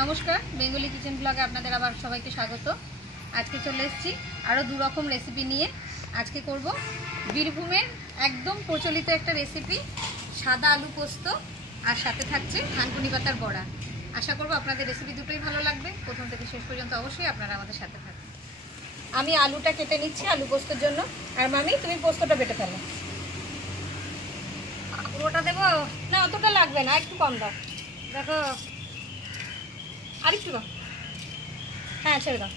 নমস্কার, Bengali kitchen ব্লগে আপনাদের আবার সবাইকে স্বাগত। আজকে চলে এসেছি আরও দু রকম রেসিপি নিয়ে। আজকে করব বীরভূমের একদম প্রচলিত একটা রেসিপি, সাদা আলু পোস্ত, আর সাথে থাকছে থানকুনি পাতার বড়া। আশা করব আপনাদের রেসিপি দুটোই ভালো লাগবে। প্রথম থেকে শেষ পর্যন্ত অবশ্যই আপনারা আমাদের সাথে থাকবেন। আমি আলুটা কেটে নিচ্ছি আলু পোস্তর জন্য। আর মামি, তুমি পোস্তটা বেটে ফেলো। পুরোটা দেবো না? অতটা লাগবে না, একটু কম দাও। দেখো, আরেকটু দাও। হ্যাঁ, ছেড়ে দাও।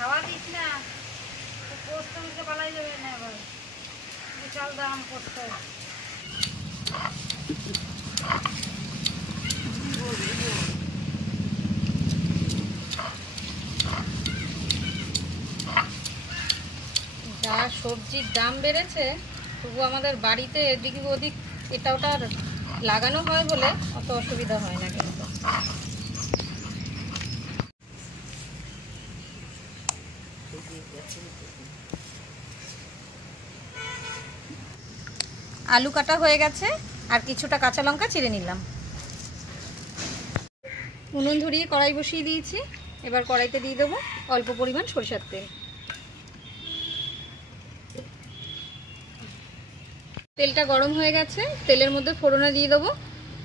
হাওয়া দিস না, পোস্ত মিশে পালাই যাবে না। এবার বিশাল দাম পোস্ত। যা সবজির দাম বেড়েছে, তবু আমাদের বাড়িতে এদিক ওদিক এটা ওটা লাগানো হয় বলে অত অসুবিধা হয় না। কিন্তু আলু কাটা হয়ে গেছে, আর কিছুটা কাঁচা লঙ্কা চিড়ে নিলাম। উনুন ধরিয়ে কড়াই বসিয়ে দিয়েছি। এবার কড়াইতে দিয়ে দেবো অল্প পরিমাণ সরিষার তেল। তেলটা গরম হয়ে গেছে, তেলের মধ্যে ফোড়নে দিয়ে দেবো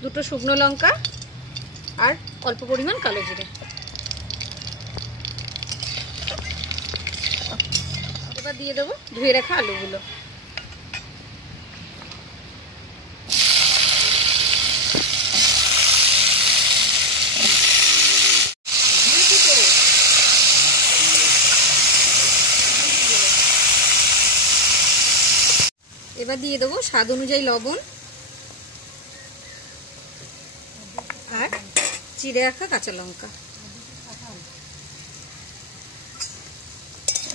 দুটো শুকনো লঙ্কা আর অল্প পরিমাণ কালো জিরে। এবার দিয়ে দেবো ধুয়ে রাখা আলুগুলো। এবার দিয়ে দেবো স্বাদ অনুযায়ী লবণ আর চিড়ে রাখা কাঁচা লঙ্কা।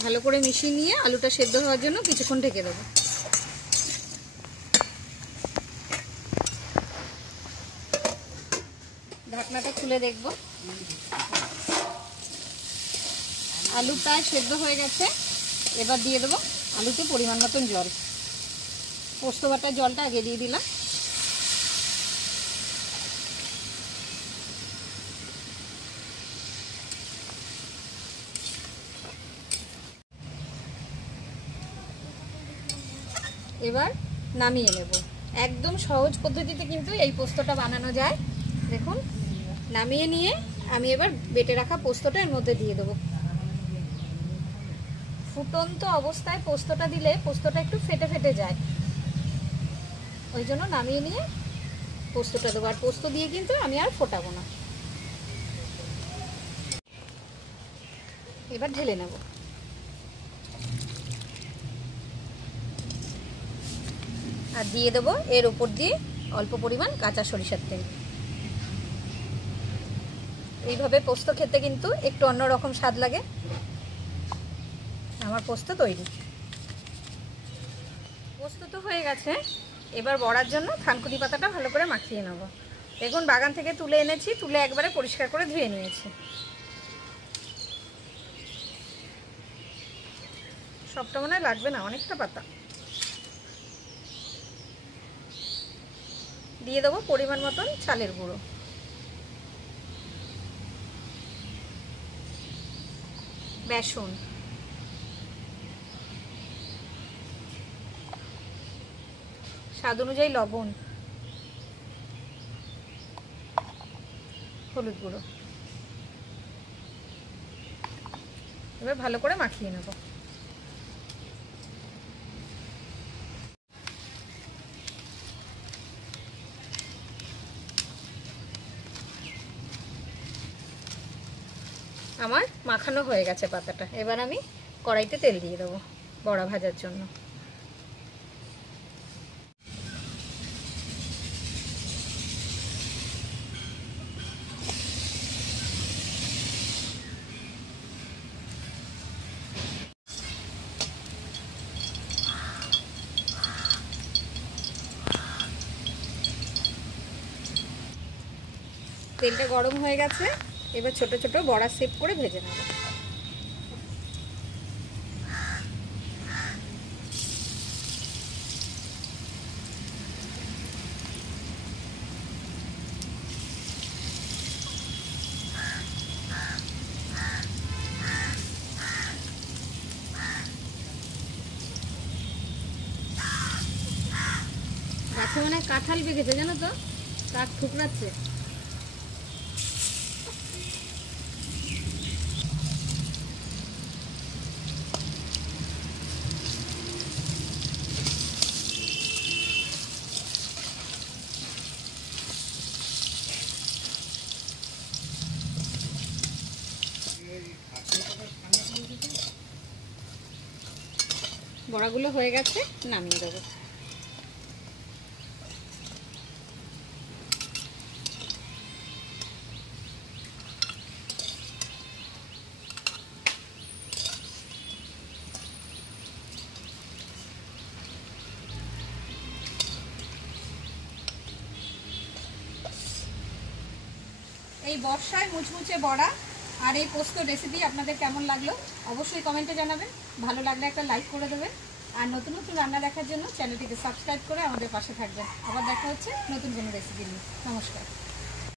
ভালো করে মিশিয়ে নিয়ে আলুটা সেদ্ধ হওয়ার জন্য কিছুক্ষণ ঢেকে দেবো। ঢাকনাটা খুলে দেখব। আলু প্রায় সেদ্ধ হয়ে গেছে। এবার দিয়ে দেবো আলুতে পরিমাণ মতন জল। পোস্ত বাটার জলটা আগে দিয়ে দিলাম। এবার নামিয়ে নেব। একদম সহজ পদ্ধতিতে কিন্তু এই পোস্তটা বানানো যায়। দেখুন, নামিয়ে নিয়ে আমি এবার বেটে রাখা পোস্তটা এর মধ্যে দিয়ে দেবো। ফুটন্ত অবস্থায় পোস্তটা দিলে পোস্তটা একটু ফেটে ফেটে যায়, ওই জন্য নামিয়ে নিয়ে পোস্তটা দেবো। আর পোস্ত দিয়ে কিন্তু আমি আর ফোটাবো না। এবার ঢেলে নেব। আর দিয়ে দেবো এর উপর দিয়ে অল্প পরিমাণ কাঁচা সরিষার তেল। এইভাবে পোস্ত খেতে কিন্তু একটু অন্যরকম স্বাদ লাগে। আমার পোস্ত তৈরি। পোস্ত তো হয়ে গেছে। এবার বড়ার জন্য থানকুনি পাতাটা ভালো করে মাখিয়ে নেব। দেখুন, বাগান থেকে তুলে এনেছি, তুলে একবারে পরিষ্কার করে ধুয়ে নিয়েছি। সবটা মনে হয় লাগবে না, অনেকটা পাতা। দিয়ে দেবো পরিমাণ মতন চালের গুঁড়ো, বেসন, স্বাদ অনুযায়ী লবণ, হলুদ গুঁড়ো। এবার ভালো করে মাখিয়ে নেব। আমার মাখানো হয়ে গেছে পাতাটা। এবার আমি কড়াইতে তেল দিয়ে দেবো বড়া ভাজার জন্য। তেলটা গরম হয়ে গেছে, এবার ছোট ছোট বড়া শেপ করে ভেজে নেব। গাছে মানে কাঁঠাল পেকেছে জানো তো, কাক ঠুকরাচ্ছে। বড়াগুলো হয়ে গেছে, নামিয়ে দেবো। এই বর্ষায় মুচমুচে বড়া আর এই পোস্ত রেসিপি আপনাদের কেমন লাগলো অবশ্যই কমেন্টে জানাবেন। ভালো লাগলে একটা লাইক করে দেবেন, আর নতুন নতুন রান্না দেখার জন্য চ্যানেলটিকে সাবস্ক্রাইব করে আমাদের পাশে থাকবেন। আবার দেখা হচ্ছে নতুন কোনো রেসিপি নিয়ে। নমস্কার।